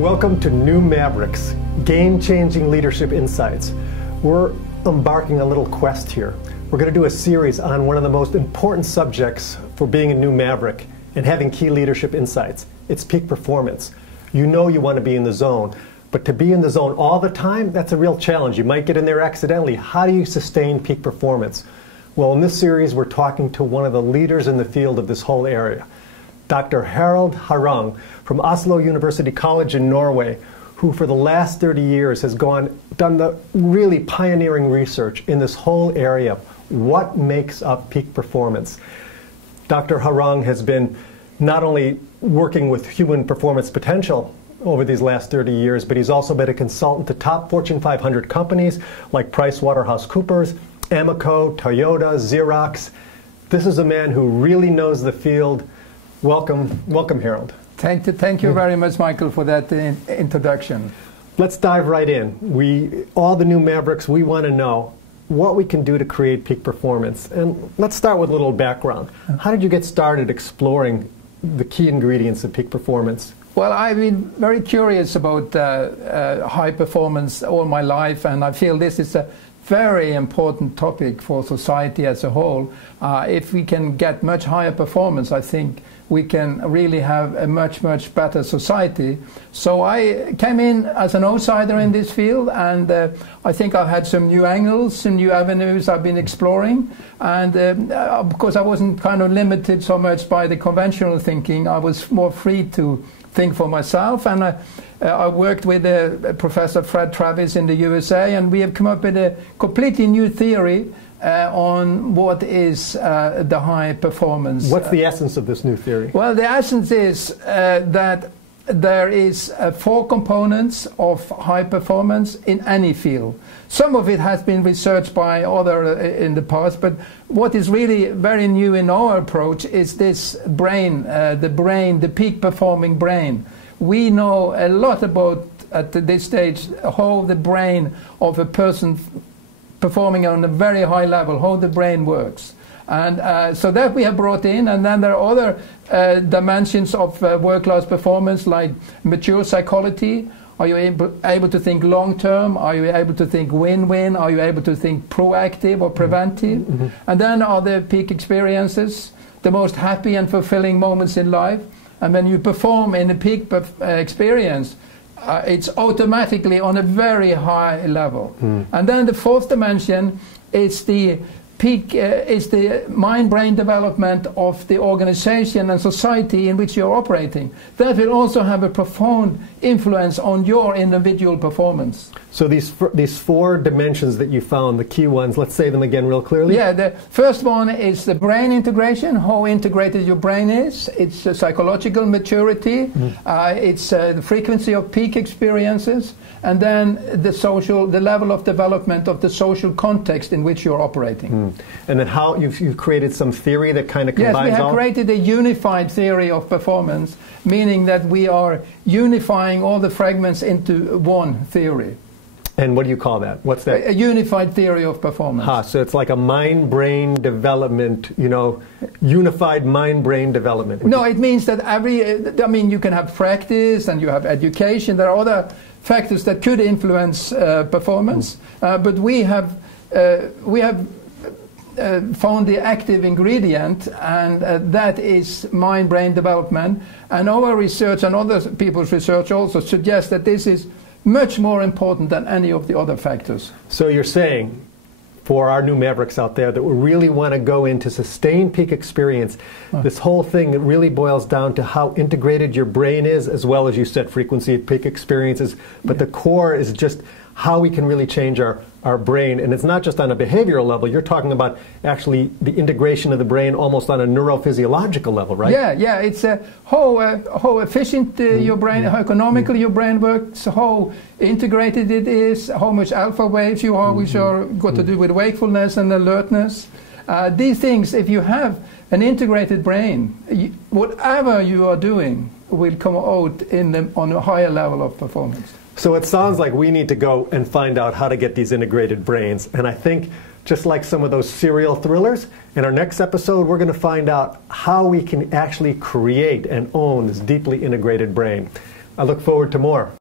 Welcome to New Mavericks, game-changing leadership insights. We're embarking a little quest here. We're going to do a series on one of the most important subjects for being a new Maverick and having key leadership insights. It's peak performance. You know you want to be in the zone, but to be in the zone all the time, that's a real challenge. You might get in there accidentally. How do you sustain peak performance? Well, in this series, we're talking to one of the leaders in the field of this whole area, Dr. Harung from Oslo University College in Norway, who for the last 30 years has done the really pioneering research in this whole area. What makes up peak performance? Dr. Harung has been not only working with human performance potential over these last 30 years, but he's also been a consultant to top Fortune 500 companies like PricewaterhouseCoopers, Amoco, Toyota, Xerox. This is a man who really knows the field. Welcome, Harold. Thank you very much, Michael, for that introduction. Let's dive right in. All the new Mavericks, we want to know what we can do to create peak performance. And let's start with a little background. How did you get started exploring the key ingredients of peak performance? Well, I've been very curious about high performance all my life, and I feel this is a very important topic for society as a whole. If we can get much higher performance, I think we can really have a much better society. So I came in as an outsider in this field, and I think I've had some new angles, some new avenues I've been exploring. And because I wasn't kind of limited so much by the conventional thinking, I was more free to think for myself. And I worked with Professor Fred Travis in the USA, and we have come up with a completely new theory on what is the high performance. What's the essence of this new theory? Well, the essence is that there is 4 components of high performance in any field. Some of it has been researched by others in the past, but what is really very new in our approach is this brain, the peak performing brain. We know a lot about, at this stage, how the brain of a person performing on a very high level, how the brain works. And so that we have brought in, and then there are other dimensions of world-class performance, like mature psychology. Are you able to think long-term? Are you able to think win-win? Are you able to think proactive or preventive? Mm-hmm. And then are there peak experiences, the most happy and fulfilling moments in life. And when you perform in a peak experience, it's automatically on a very high level. And then the 4th dimension is the peak, is the mind-brain development of the organization and society in which you're operating. That will also have a profound influence on your individual performance. So these 4 dimensions that you found, the key ones, let's say them again real clearly. Yeah, the first one is the brain integration, how integrated your brain is. It's psychological maturity, it's the frequency of peak experiences, and then the level of development of the social context in which you're operating. And then how you've created some theory that kind of combines all? Yes, we have created a unified theory of performance, meaning that we are unifying all the fragments into one theory. And what do you call that? What's that? A unified theory of performance. So it's like a mind-brain development, unified mind-brain development. No, it means that you can have practice and you have education. There are other factors that could influence performance, but we have found the active ingredient, and that is mind-brain development. And our research and other people's research also suggests that this is much more important than any of the other factors. So you're saying, for our new Mavericks out there, that we really want to go into sustained peak experience, this whole thing that really boils down to how integrated your brain is, as well as you said, frequency of peak experiences, but the core is just how we can really change our brain. And it's not just on a behavioral level. You're talking about actually the integration of the brain almost on a neurophysiological level, right? Yeah. It's how efficient your brain, how economically your brain works, how integrated it is, how much alpha waves you are, which are got to do with wakefulness and alertness. These things, if you have an integrated brain, whatever you are doing will come out on a higher level of performance. So it sounds like we need to go and find out how to get these integrated brains. And I think, just like some of those serial thrillers, in our next episode, we're going to find out how we can actually create and own this deeply integrated brain. I look forward to more.